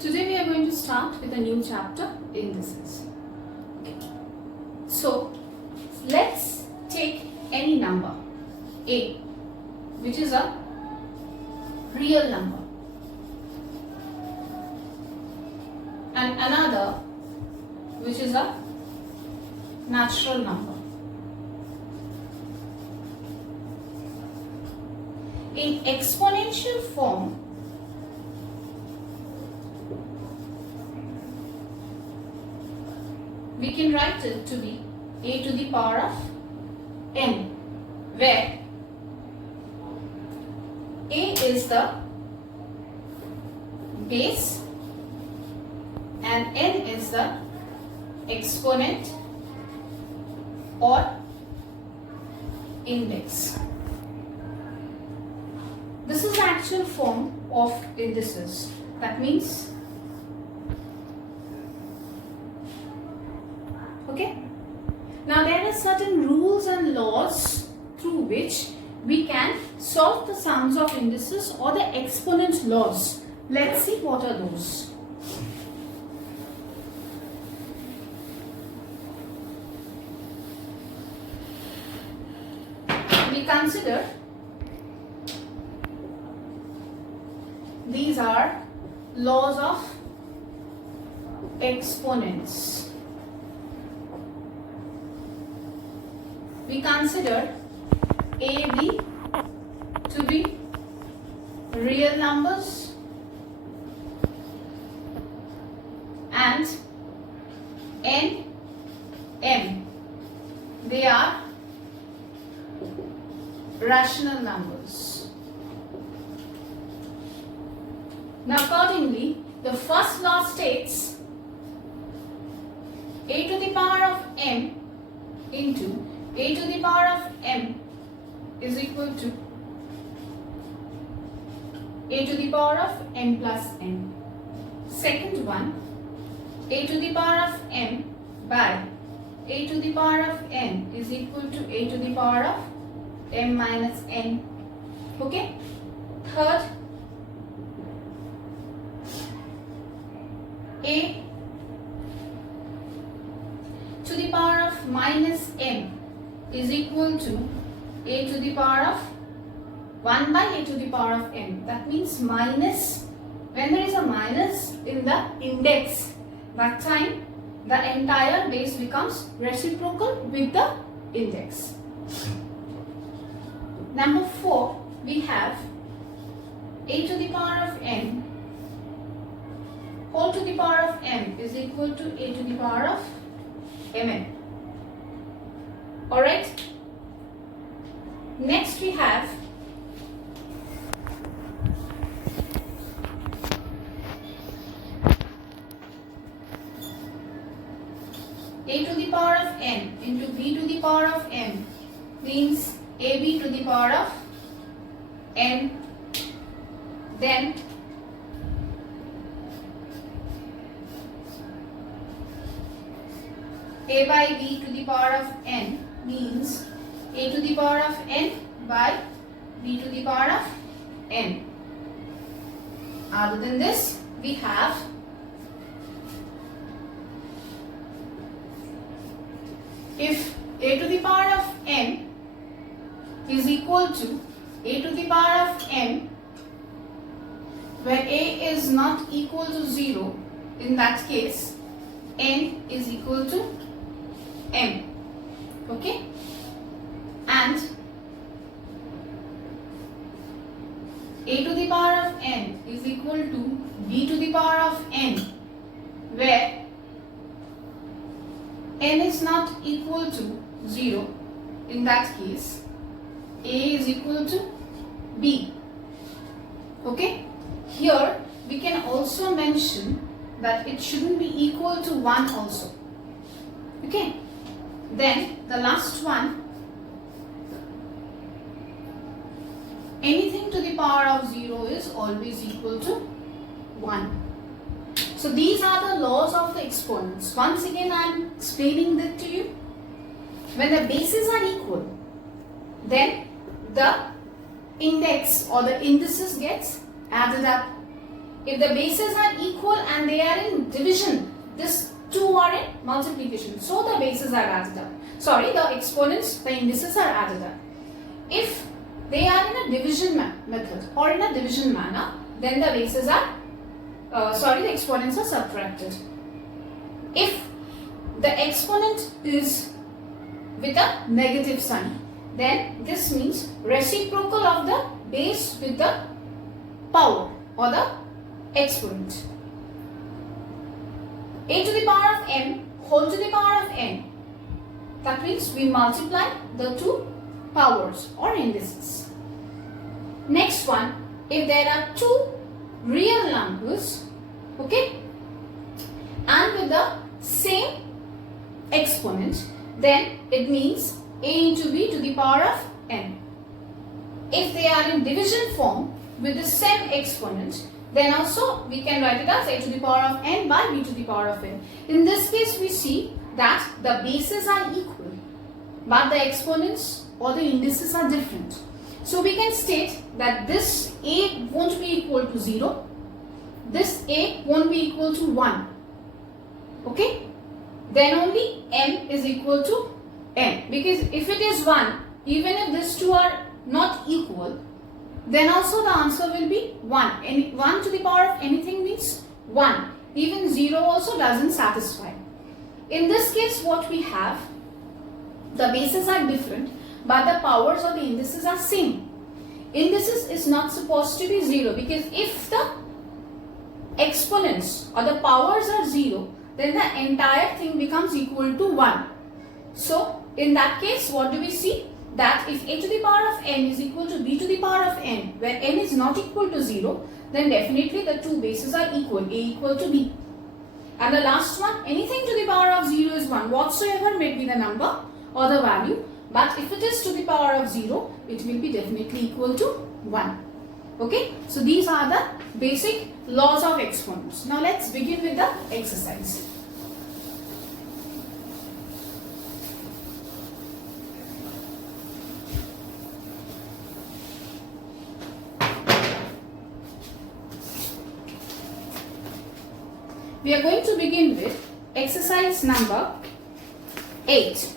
Today we are going to start with a new chapter, indices. Okay. So let's take any number A, which is a real number, and another which is a natural number. In exponential form, we can write it to be a to the power of n, where a is the base and n is the exponent or index. This is the actual form of indices. That means, okay. Now there are certain rules and laws through which we can solve the sums of indices or the exponent laws. Let's see what are those. We consider these are laws of exponents. We consider A, B to be real numbers and N, M, they are rational numbers. Now accordingly, the first law states a to the power of m into a to the power of m is equal to a to the power of m plus n. Second one, a to the power of m by a to the power of n is equal to a to the power of m minus n. Okay. Third, a to the power of minus m is equal to a to the power of 1 by a to the power of m. That means minus, when there is a minus in the index, that time the entire base becomes reciprocal with the index. Number 4, we have a to the power of n whole to the power of m is equal to a to the power of mn. Alright. Next we have a to the power of n into b to the power of m means ab to the power of n, then a by b to the power of n means a to the power of n by b to the power of n. Other than this, we have if a to the power of n is equal to a to the power of m, where a is not equal to 0, in that case n is equal to m. Okay. And a to the power of n is equal to b to the power of n, where n is not equal to 0, in that case a is equal to b. Okay. Here we can also mention that it shouldn't be equal to 1 also. Okay. Then the last one, anything to the power of 0 is always equal to 1. So these are the laws of the exponents. Once again I am explaining that to you. When the bases are equal, then the index or the indices gets added up. if the bases are equal and they are in division, this 2 are in multiplication. So the bases are added up. Sorry, the exponents, the indices are added up. If they are in a division method or in a division manner, then the bases are, the exponents are subtracted. If the exponent is with a negative sign, then this means reciprocal of the base with the power or the exponent. A to the power of m whole to the power of n. That means we multiply the two powers or indices. Next one, if there are two real numbers, okay, and with the same exponent, then it means a into b to the power of n. If they are in division form with the same exponent, then also we can write it as a to the power of n by b to the power of n. In this case, we see that the bases are equal, but the exponents or the indices are different. So we can state that this a won't be equal to 0, this a won't be equal to 1. Okay? Then only m is equal to n. Because if it is 1, even if these two are not equal, then also the answer will be 1. And 1 to the power of anything means 1. Even 0 also doesn't satisfy. In this case, what we have, the bases are different, but the powers or the indices are same. Indices is not supposed to be 0, because if the exponents or the powers are 0, then the entire thing becomes equal to 1. So in that case, what do we see? That if a to the power of n is equal to b to the power of n, where n is not equal to 0, then definitely the two bases are equal, a equal to b. And the last one, anything to the power of 0 is 1, whatsoever may be the number or the value, but if it is to the power of 0, it will be definitely equal to 1. Okay, so these are the basic laws of exponents. Now let's begin with the exercise. We are going to begin with exercise number 8.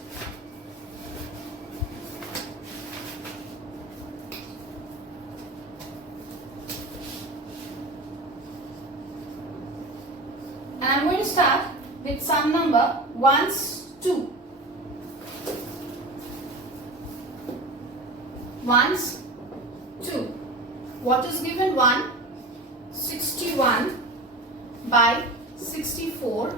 And I'm going to start with sum number 1s 2. 1s 2. What is given? 1, 61 by 64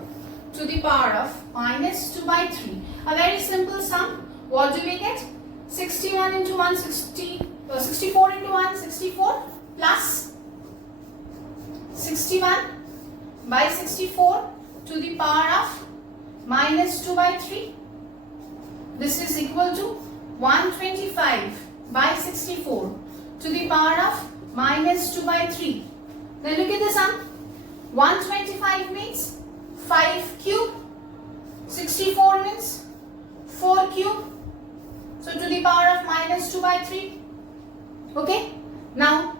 to the power of minus 2 by 3. A very simple sum. What do we get? 61 into 1, 64 into 1, 64 plus 61 by 64 to the power of minus 2 by 3. This is equal to 125 by 64 to the power of minus 2 by 3. Then look at the sum. 125 means 5 cube, 64 means 4 cube, so to the power of minus 2 by 3. Okay, now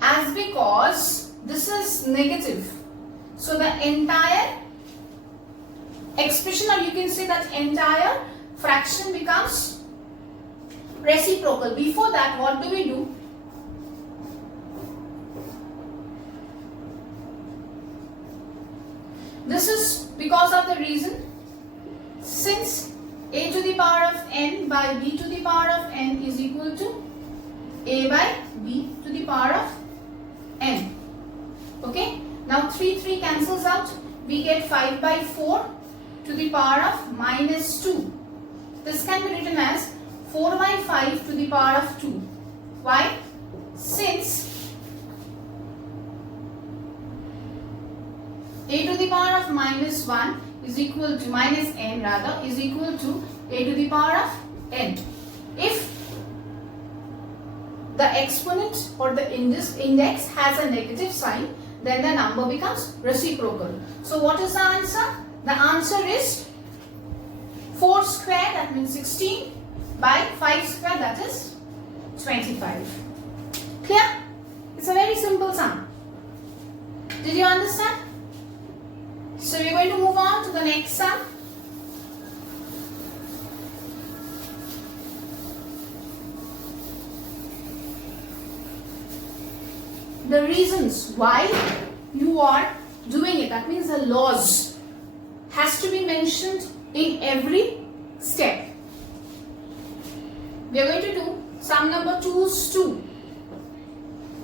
as because this is negative, so the entire expression, or you can say that entire fraction becomes reciprocal. Before that, what do we do? This is because of the reason, since a to the power of n by b to the power of n is equal to a by b to the power of n. Okay, now 3 cancels out, we get 5 by 4 to the power of minus 2. This can be written as 4 by 5 to the power of 2. Why? Since a to the power of minus 1 is equal to minus n rather is equal to a to the power of n. If the exponent or the index has a negative sign, then the number becomes reciprocal. So what is the answer? The answer is 4 square, that means 16, by 5 square, that is 25. Clear? It's a very simple sum. Did you understand? So we're going to move on to the next sum. The reasons why you are doing it, that means the laws, has to be mentioned in every step. We are going to do sum number 2's 2.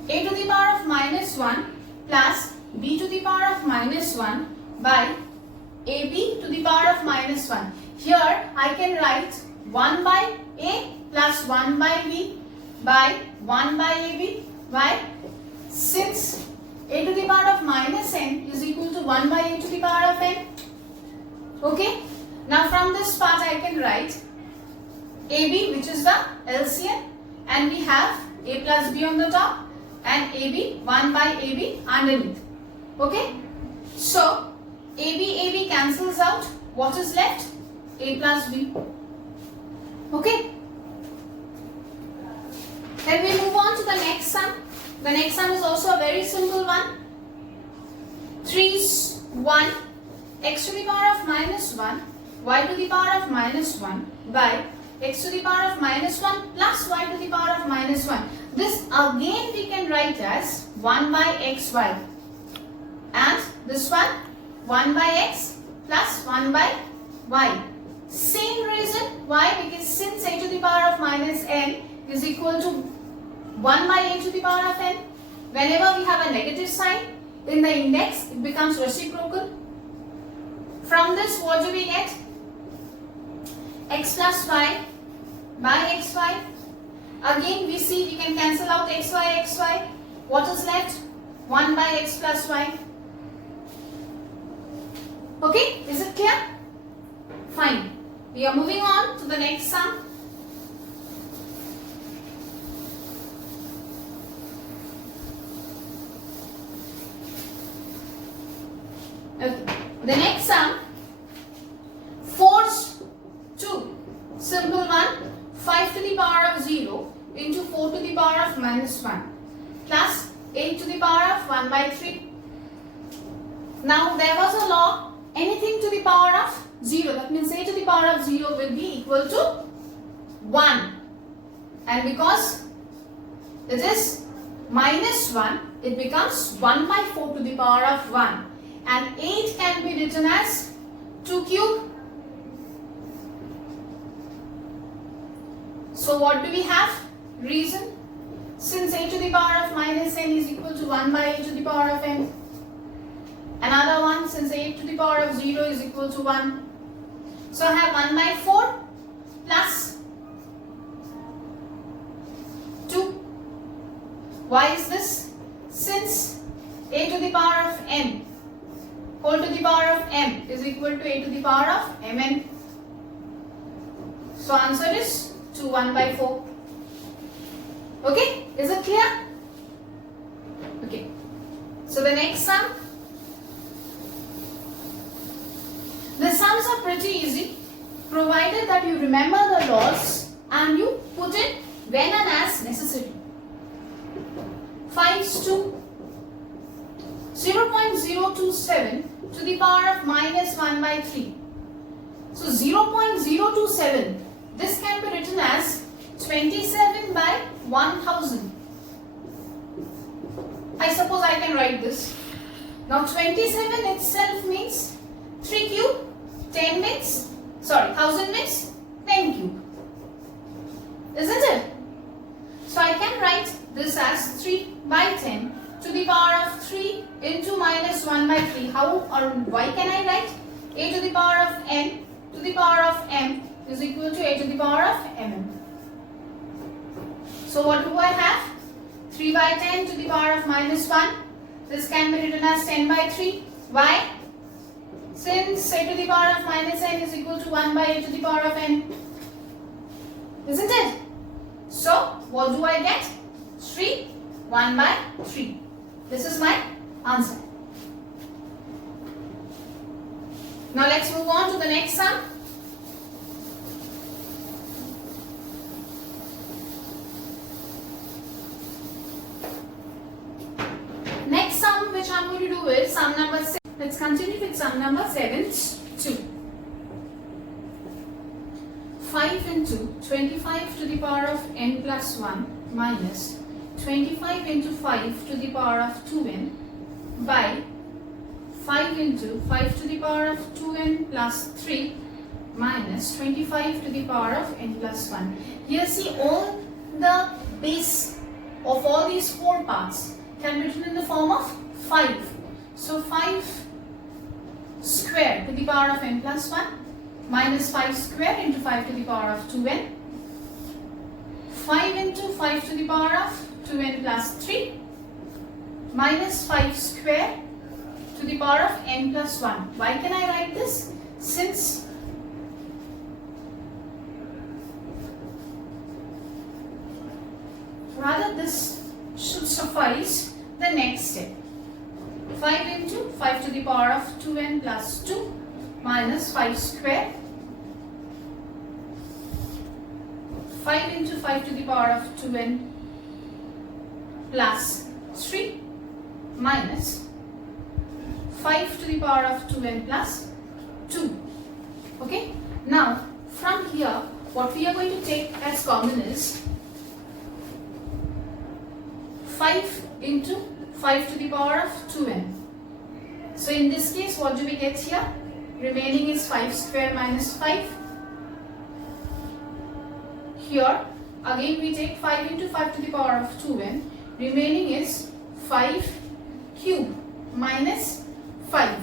A to the power of minus 1 plus b to the power of minus 1 by ab to the power of minus 1. Here I can write 1 by a plus 1 by b by 1 by ab. Why? Since a to the power of minus n is equal to 1 by a to the power of n. Okay. Now from this part I can write AB, which is the LCM, and we have a plus b on the top and AB 1 by AB underneath. Okay. So AB cancels out. What is left? A plus b. Okay. Then we move on to the next sum. The next sum is also a very simple one. 3's 1, x to the power of minus 1, y to the power of minus 1 by x to the power of minus 1 plus y to the power of minus 1. This again we can write as 1 by xy. And this one 1 by x plus 1 by y. Same reason. Why? Because since a to the power of minus n is equal to 1 by a to the power of n, whenever we have a negative sign in the index, it becomes reciprocal. From this, what do we get? X plus y by xy. Again, we see we can cancel out xy. What is left? 1 by x plus y. Okay, is it clear? Fine. We are moving on to the next sum. Okay. The next sum, 4's 2, simple one, 5 to the power of 0 into 4 to the power of minus 1 plus 8 to the power of 1 by 3. Now there was a law, anything to the power of 0, that means a to the power of 0 will be equal to 1. And because it is minus 1, it becomes 1 by 4 to the power of 1. And 8 can be written as 2 cube. So what do we have? Reason. Since a to the power of minus n is equal to 1 by a to the power of n. Another one, since a to the power of 0 is equal to 1. So I have 1 by 4 plus 2. Why is this? Since a to the power of n whole to the power of m is equal to a to the power of mn. So answer is 2 1 by 4. Okay, is it clear? Okay. So the next sum. The sums are pretty easy, provided that you remember the laws and you put it when and as necessary. 5's 2. 0.027 to the power of minus 1 by 3. So 0.027, this can be written as 27 by 1000. I suppose I can write this. Now 27 itself means 3 cube, 10 means, 1000 means 10 cube. Isn't it? So I can write this as 3 by 10 to the power of 3 into minus 1 by 3. How or why can I write? A to the power of n to the power of m is equal to a to the power of mm. So what do I have? 3 by 10 to the power of minus 1. This can be written as 10 by 3. Why? Since a to the power of minus n is equal to 1 by a to the power of n. Isn't it? So what do I get? 3 1 by 3. This is my answer. Now let's move on to the next sum. Next sum which I'm going to do is sum number 6. Let's continue with sum number 7's 2. 5 into 25 to the power of n plus 1 minus 25 into 5 to the power of 2n by 5 into 5 to the power of 2n plus 3 minus 25 to the power of n plus 1. Here see, all the base of all these four parts can be written in the form of 5. So 5 square to the power of n plus 1 minus 5 square into 5 to the power of 2n. 5 into 5 to the power of 2n plus 3 minus 5 square to the power of n plus 1. Why can I write this? Since rather this should suffice the next step. 5 into 5 to the power of 2n plus 2 minus 5 square. 5 into 5 to the power of 2n plus 3 minus 5 to the power of 2n plus 2. Okay. Now from here what we are going to take as common is 5 into 5 to the power of 2n. So in this case what do we get here? Remaining is 5 square minus 5. Here again we take 5 into 5 to the power of 2n. Remaining is 5 cube minus 5.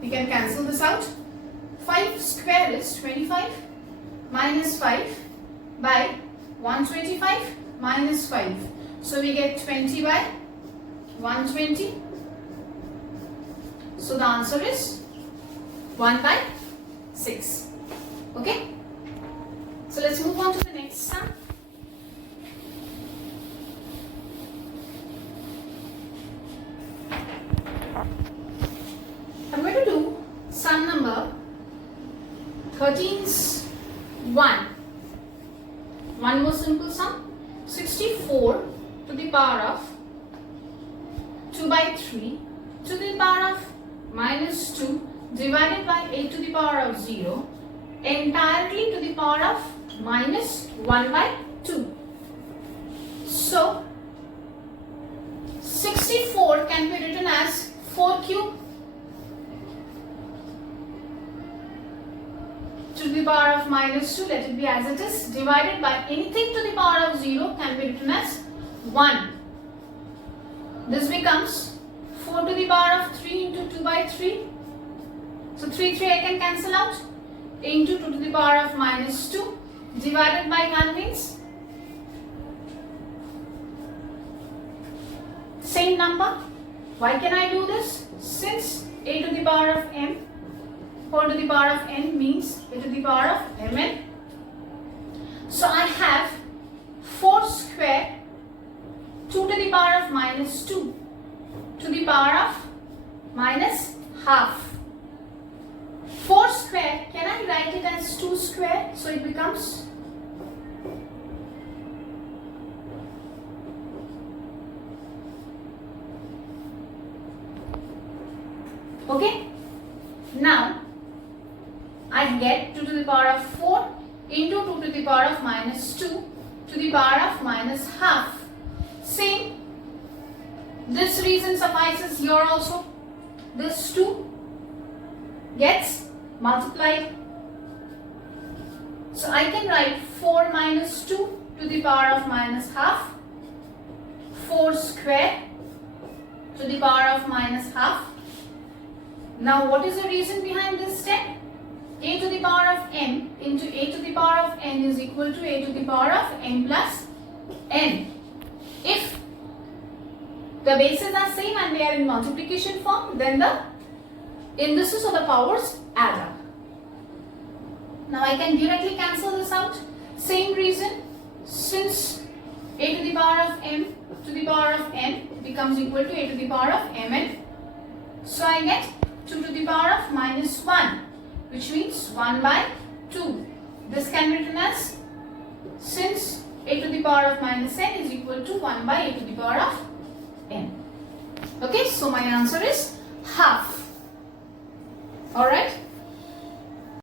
We can cancel this out. 5 square is 25 minus 5 by 125 minus 5. So we get 20 by 120. So the answer is 1 by 6. Okay. So let's move on to the next sum. I'm going to do sum number 13's 1. One more simple sum. 64 to the power of 2 by 3 to the power of minus 2 divided by 8 to the power of 0 entirely to the power of minus 1 by 2. So 64 can be written as 4 cube to the power of minus 2, let it be as it is, divided by anything to the power of 0 can be written as 1. This becomes 4 to the power of 3 into 2 by 3. So 3 I can cancel out, into 2 to the power of minus 2 divided by 1 means same number. Why can I do this? Since a to the power of m, 4 to the power of n means a to the power of mn. So I have 4 square 2 to the power of minus 2 to the power of minus half. 4 square, can I write it as 2 square? So it becomes okay. Now I get 2 to the power of 4 into 2 to the power of minus 2 to the power of minus half. Same. This reason suffices here also. This 2 gets multiplied. So I can write 4 minus 2 to the power of minus half. 4 square to the power of minus half. Now what is the reason behind this step? A to the power of m into a to the power of n is equal to a to the power of n plus n. If the bases are same and they are in multiplication form, then the indices or the powers add up. Now I can directly cancel this out. Same reason, since a to the power of m to the power of n becomes equal to a to the power of mn. So I get 2 to the power of minus 1, which means 1 by 2. This can be written as, since a to the power of minus n is equal to 1 by a to the power of n. Okay, so my answer is half. Alright.